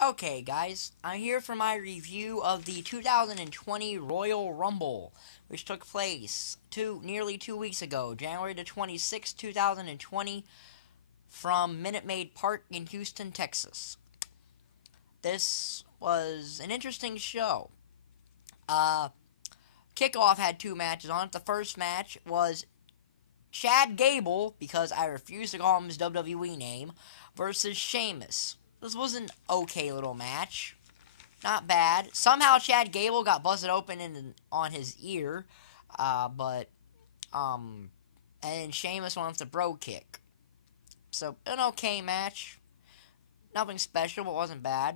Okay, guys, I'm here for my review of the 2020 Royal Rumble, which took place nearly 2 weeks ago, January the 26th, 2020, from Minute Maid Park in Houston, Texas. This was an interesting show. Uh, Kickoff had two matches on it. The first match was Chad Gable, because I refuse to call him his WWE name, versus Sheamus. This was an okay little match. Not bad. Somehow Chad Gable got busted open on his ear, but and Sheamus went with the bro kick. So an okay match, nothing special, but wasn't bad.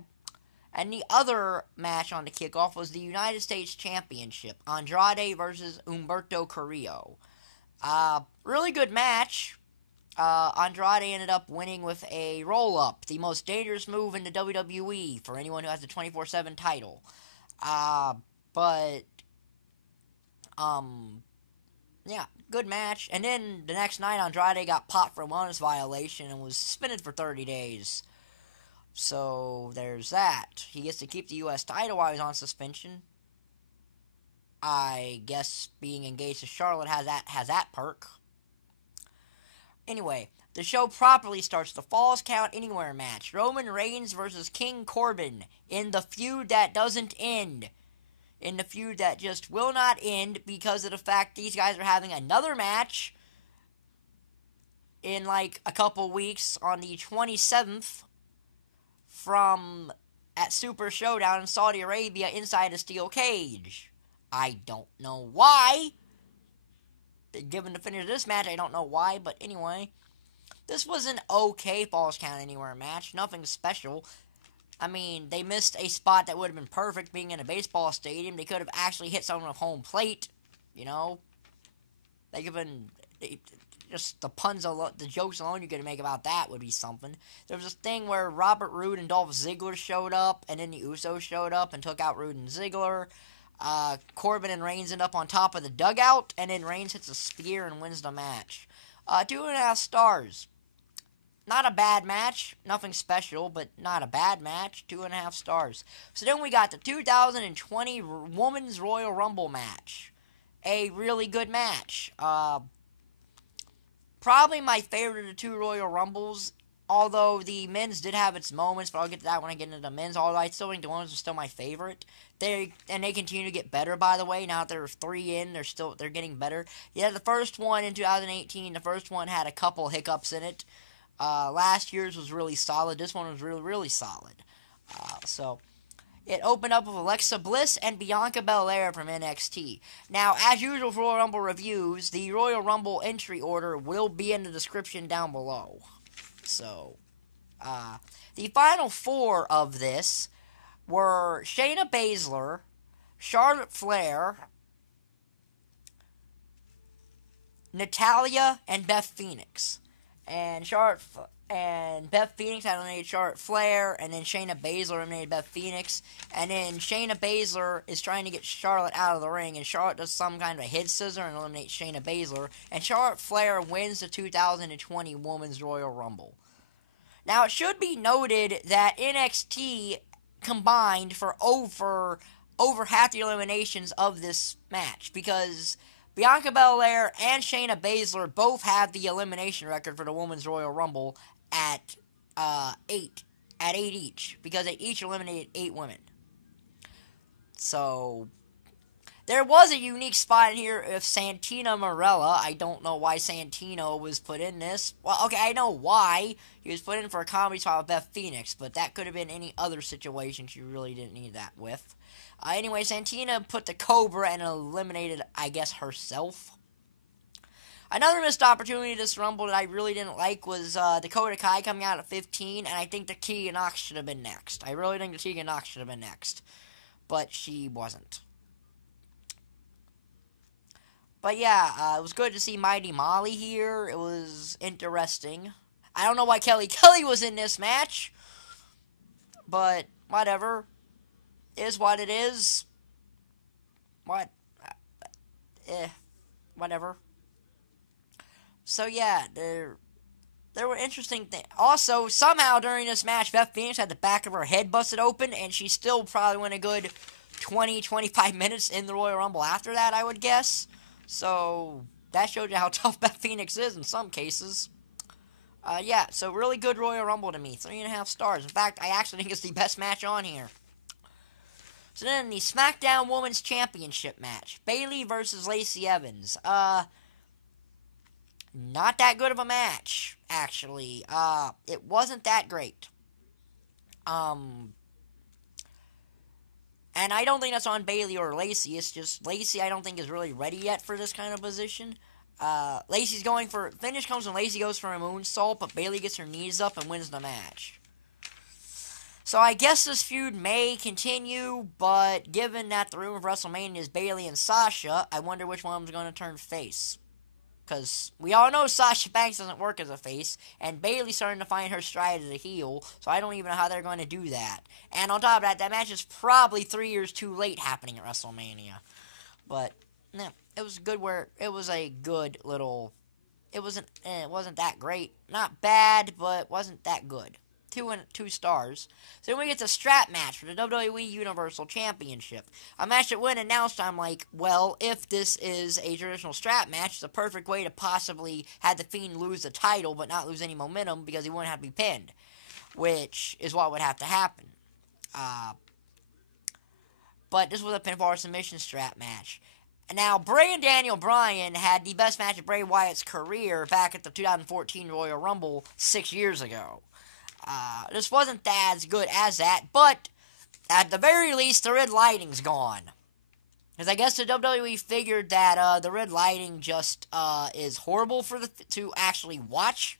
And the other match on the kickoff was the United States Championship, Andrade versus Humberto Carrillo. Really good match. Andrade ended up winning with a roll up, the most dangerous move in the WWE for anyone who has the 24/7 title. Uh, but, yeah, good match. And then the next night, Andrade got popped for a wellness violation and was suspended for 30 days. So there's that. He gets to keep the U.S. title while he's on suspension. I guess being engaged to Charlotte has that perk. Anyway, the show properly starts the Falls Count Anywhere match. Roman Reigns versus King Corbin in the feud that doesn't end. In the feud that just will not end because of the fact these guys are having another match in like a couple weeks on the 27th from at Super Showdown in Saudi Arabia inside a steel cage. I don't know why. Given the finish of this match, I don't know why, but anyway. This was an okay Falls Count Anywhere match. Nothing special. I mean, they missed a spot that would have been perfect being in a baseball stadium. They could have actually hit someone with home plate, you know? They could have been... just the puns, the jokes alone you could make about that would be something. There was this thing where Robert Roode and Dolph Ziggler showed up, and then the Usos showed up and took out Roode and Ziggler. Corbin and Reigns end up on top of the dugout, and then Reigns hits a spear and wins the match. 2.5 stars. Not a bad match. Nothing special, but not a bad match. 2.5 stars. So then we got the 2020 Women's Royal Rumble match. A really good match. Probably my favorite of the two Royal Rumbles. Although the men's did have its moments, but I'll get to that when I get into the men's. Although I still think the women's are still my favorite. They continue to get better. By the way, now that they're 3 in, they're getting better. Yeah, the first one in 2018, the first one had a couple hiccups in it. Last year's was really solid. This one was really, really solid. So it opened up with Alexa Bliss and Bianca Belair from NXT. Now, as usual for Royal Rumble reviews, the Royal Rumble entry order will be in the description down below. So, the final four of this were Shayna Baszler, Charlotte Flair, Natalya, and Beth Phoenix. And Beth Phoenix had eliminated Charlotte Flair, and then Shayna Baszler eliminated Beth Phoenix, and then Shayna Baszler is trying to get Charlotte out of the ring, and Charlotte does some kind of a head scissor and eliminates Shayna Baszler, and Charlotte Flair wins the 2020 Women's Royal Rumble. Now, it should be noted that NXT combined for over half the eliminations of this match, because Bianca Belair and Shayna Baszler both have the elimination record for the Women's Royal Rumble at 8 each, because they each eliminated 8 women. So there was a unique spot in here of Santina Marella. I don't know why Santino was put in this. Well, okay, I know why. He was put in for a comedy spot with Beth Phoenix, but that could have been any other situation she really didn't need that with. Anyway, Santina put the Cobra and eliminated, I guess, herself. Another missed opportunity this Rumble that I really didn't like was Dakota Kai coming out at 15, and I think the Tegan Nox should have been next. I really think the Tegan Nox should have been next, but she wasn't. But yeah, it was good to see Mighty Molly here. It was interesting. I don't know why Kelly Kelly was in this match, but whatever. Is what it is. What? Whatever. So yeah, there were interesting things. Also, somehow during this match, Beth Phoenix had the back of her head busted open, and she still probably went a good 20-25 minutes in the Royal Rumble after that, I would guess. So, that showed you how tough Beth Phoenix is in some cases. Yeah, so really good Royal Rumble to me. 3.5 stars. In fact, I actually think it's the best match on here. So then, the SmackDown Women's Championship match. Bayley versus Lacey Evans. Not that good of a match, actually. It wasn't that great. And I don't think that's on Bayley or Lacey. It's just Lacey I don't think is really ready yet for this kind of position. Lacey's going for... Finish comes when Lacey goes for a moonsault, but Bayley gets her knees up and wins the match. So I guess this feud may continue, but given that the rumor of WrestleMania is Bayley and Sasha, I wonder which one is going to turn face. Because we all know Sasha Banks doesn't work as a face, and Bayley's starting to find her stride as a heel, so I don't even know how they're going to do that. And on top of that, that match is probably 3 years too late happening at WrestleMania. But, no, it was good where, it was a good little, it wasn't that great. Not bad, but wasn't that good. 2 stars. So then we get the strap match for the WWE Universal Championship. A match that when announced, I'm like, well, if this is a traditional strap match, it's a perfect way to possibly have The Fiend lose the title, but not lose any momentum because he wouldn't have to be pinned, which is what would have to happen. But this was a pinfall submission strap match. Now, Bray and Daniel Bryan had the best match of Bray Wyatt's career back at the 2014 Royal Rumble 6 years ago. This wasn't as good as that, but at the very least, the red lighting's gone. Because I guess the WWE figured that the red lighting just is horrible to actually watch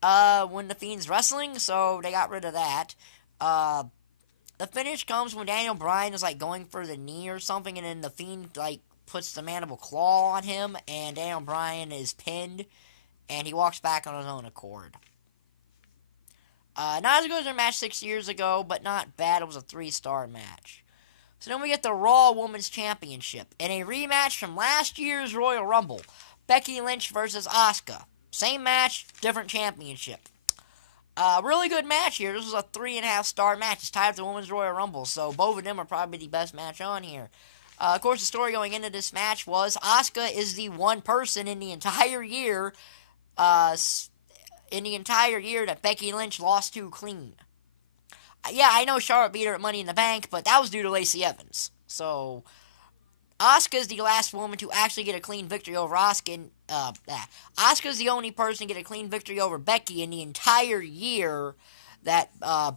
when the Fiend's wrestling, so they got rid of that. The finish comes when Daniel Bryan is like going for the knee or something, and then the Fiend like puts the mandible claw on him, and Daniel Bryan is pinned, and he walks back on his own accord. Not as good as their match 6 years ago, but not bad. It was a 3-star match. So then we get the Raw Women's Championship in a rematch from last year's Royal Rumble. Becky Lynch versus Asuka. Same match, different championship. Really good match here. This was a 3.5-star match. It's tied with the Women's Royal Rumble, so both of them are probably the best match on here. Of course, the story going into this match was Asuka is the one person in the entire year that Becky Lynch lost to clean. Yeah, I know Charlotte beat her at Money in the Bank, but that was due to Lacey Evans. So, Asuka's the last woman to actually get a clean victory over Asuka. Asuka's the only person to get a clean victory over Becky in the entire year that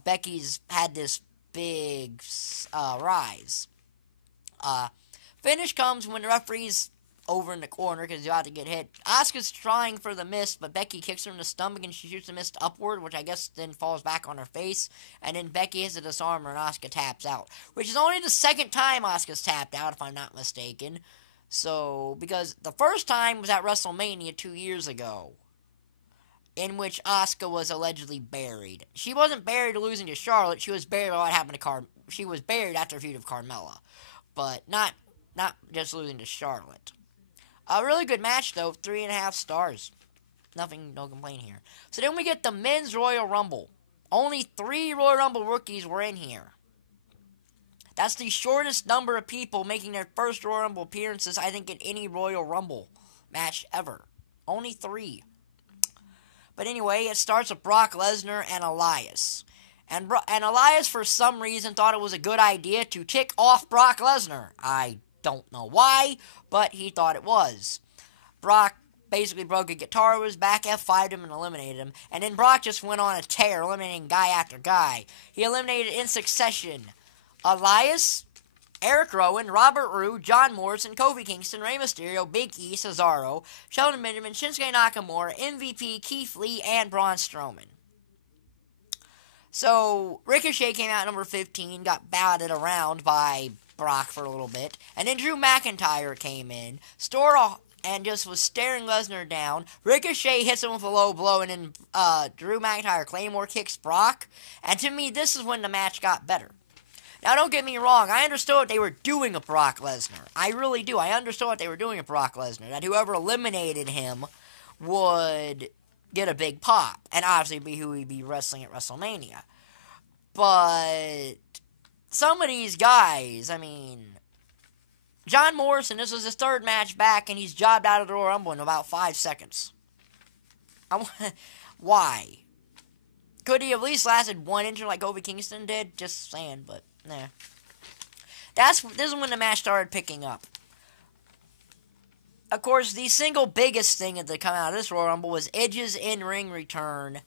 Becky's had this big rise. Finish comes when the referee's over in the corner because he's about to get hit. Asuka's trying for the mist, but Becky kicks her in the stomach and she shoots the mist upward, which I guess then falls back on her face. And then Becky hits a disarmer and Asuka taps out, which is only the second time Asuka's tapped out, if I'm not mistaken. So, because the first time was at WrestleMania 2 years ago, in which Asuka was allegedly buried. She wasn't buried losing to Charlotte. She was buried by what happened to She was buried after a feud of Carmella, but not just losing to Charlotte. A really good match, though. 3.5 stars. No complaint here. So then we get the Men's Royal Rumble. Only 3 Royal Rumble rookies were in here. That's the shortest number of people making their first Royal Rumble appearances, I think, in any Royal Rumble match ever. Only 3. But anyway, it starts with Brock Lesnar and Elias. And Elias, for some reason, thought it was a good idea to tick off Brock Lesnar. I don't know why, but he thought it was. Brock basically broke a guitar with his back, F5'd him, and eliminated him. And then Brock just went on a tear, eliminating guy after guy. He eliminated in succession Elias, Eric Rowan, Robert Roode, John Morrison, Kofi Kingston, Rey Mysterio, Big E, Cesaro, Shelton Benjamin, Shinsuke Nakamura, MVP, Keith Lee, and Braun Strowman. So, Ricochet came out number 15, got batted around by Brock for a little bit, and then Drew McIntyre came in, and just was staring Lesnar down. Ricochet hits him with a low blow, and then Drew McIntyre Claymore kicks Brock, and to me, this is when the match got better. Now, don't get me wrong, I understood what they were doing with Brock Lesnar. I really do. I understood what they were doing with Brock Lesnar, that whoever eliminated him would get a big pop, and obviously be who he'd be wrestling at WrestleMania. But some of these guys, I mean, John Morrison, this was his third match back, and he's jobbed out of the Royal Rumble in about 5 seconds. Why? Could he have at least lasted 1 inch like Kofi Kingston did? Just saying, but nah. This is when the match started picking up. Of course, the single biggest thing that come out of this Royal Rumble was Edge's in-ring return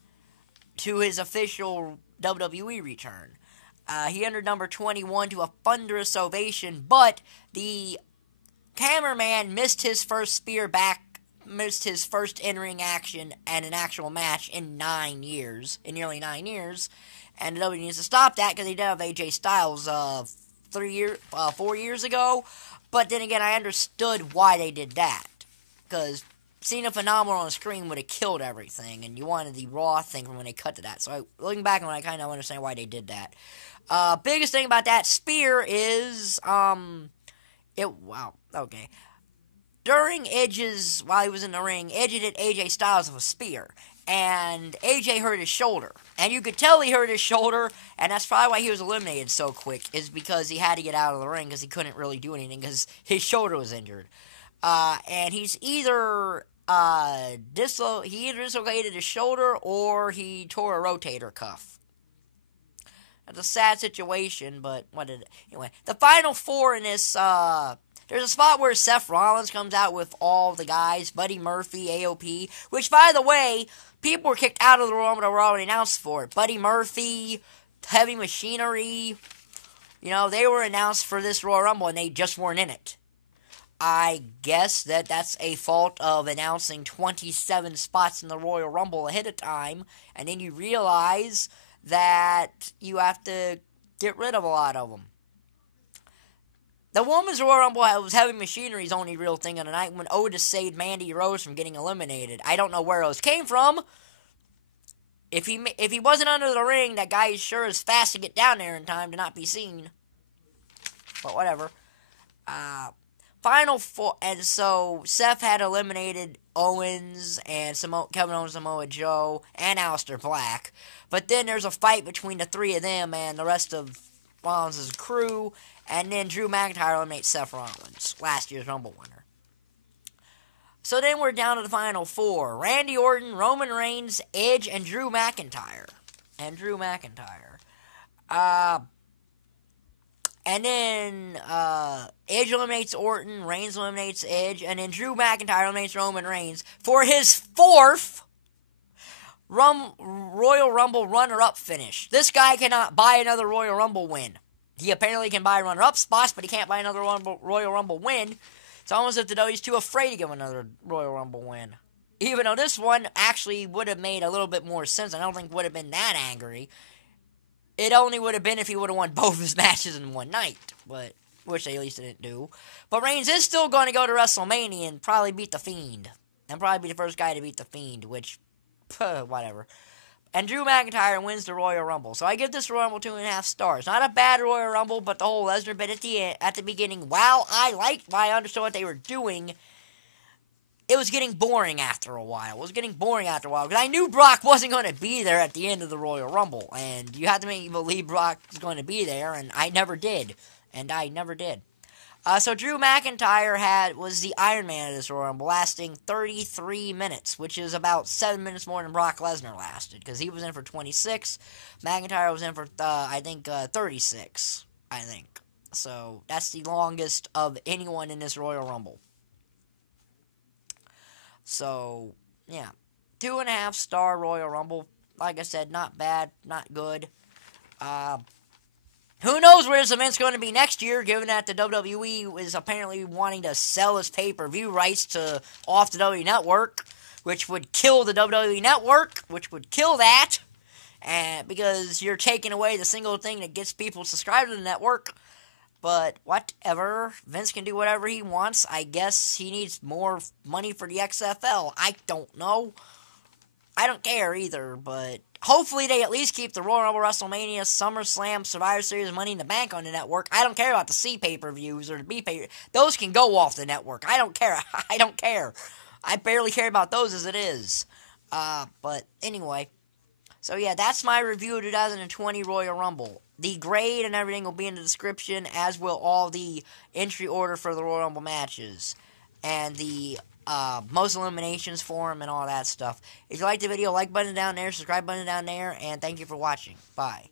to his official WWE return. He entered number 21 to a thunderous ovation, but the cameraman missed his first spear back, missed his first in-ring action and an actual match in nearly 9 years, and the WWE needs to stop that because they did have AJ Styles 4 years ago. But then again, I understood why they did that, because seeing a Phenomenal on the screen would have killed everything, and you wanted the Raw thing from when they cut to that. So looking back on it, I kind of understand why they did that. Biggest thing about that spear is, during Edge's, while he was in the ring, Edge hit AJ Styles with a spear, and AJ hurt his shoulder. And you could tell he hurt his shoulder, and that's probably why he was eliminated so quick, is because he had to get out of the ring, because he couldn't really do anything, because his shoulder was injured. And he's either, dislocated his shoulder, or he tore a rotator cuff. That's a sad situation, but anyway, the final 4 in this, there's a spot where Seth Rollins comes out with all the guys, Buddy Murphy, AOP, which, by the way, people were kicked out of the Royal Rumble that were already announced for it. Buddy Murphy, Heavy Machinery, they were announced for this Royal Rumble, and they just weren't in it. I guess that's a fault of announcing 27 spots in the Royal Rumble ahead of time, and then you realize that you have to get rid of a lot of them. The Women's Royal Rumble was Heavy Machinery's only real thing on the night when Otis saved Mandy Rose from getting eliminated. I don't know where those came from. If he wasn't under the ring, that guy sure is fast to get down there in time to not be seen. But whatever. Final 4, and so Seth had eliminated Owens and Kevin Owens, Samoa Joe, and Aleister Black. But then there's a fight between the 3 of them and the rest of Rollins' crew. And then Drew McIntyre eliminates Seth Rollins, last year's Rumble winner. So then we're down to the final 4. Randy Orton, Roman Reigns, Edge, and Drew McIntyre. And then Edge eliminates Orton, Reigns eliminates Edge, and then Drew McIntyre eliminates Roman Reigns for his 4th Royal Rumble runner-up finish. This guy cannot buy another Royal Rumble win. He apparently can buy runner-up spots, but he can't buy another Royal Rumble win. It's almost as if the WWE's too afraid to give him another Royal Rumble win. Even though this one actually would have made a little bit more sense. I don't think would have been that angry. It only would have been if he would have won both his matches in one night, but which they at least didn't do. But Reigns is still going to go to WrestleMania and probably beat The Fiend. And probably be the first guy to beat The Fiend, which, whatever. And Drew McIntyre wins the Royal Rumble. So I give this Royal Rumble 2.5 stars. Not a bad Royal Rumble, but the whole Lesnar bit at the beginning, while I understood what they were doing, it was getting boring after a while. Because I knew Brock wasn't going to be there at the end of the Royal Rumble. And you have to make me believe Brock was going to be there, and I never did. So Drew McIntyre was the Iron Man of this Royal Rumble, lasting 33 minutes, which is about 7 minutes more than Brock Lesnar lasted, because he was in for 26. McIntyre was in for, 36, I think. So that's the longest of anyone in this Royal Rumble. So, yeah. 2.5 star Royal Rumble. Like I said, not bad, not good. Who knows where this event's going to be next year, given that the WWE is apparently wanting to sell its pay-per-view rights off the WWE Network, which would kill the WWE Network, because you're taking away the single thing that gets people subscribed to the network. But whatever, Vince can do whatever he wants. I guess he needs more money for the XFL. I don't know. I don't care either, but hopefully they at least keep the Royal Rumble, WrestleMania, SummerSlam, Survivor Series, Money in the Bank on the network. I don't care about the C pay-per-views or the B pay. Those can go off the network. I don't care. I barely care about those as it is. But anyway, so yeah, that's my review of 2020 Royal Rumble. The grade and everything will be in the description, as will all the entry order for the Royal Rumble matches. And the most eliminations form and all that stuff. If you like the video, like button down there, subscribe button down there, and thank you for watching. Bye.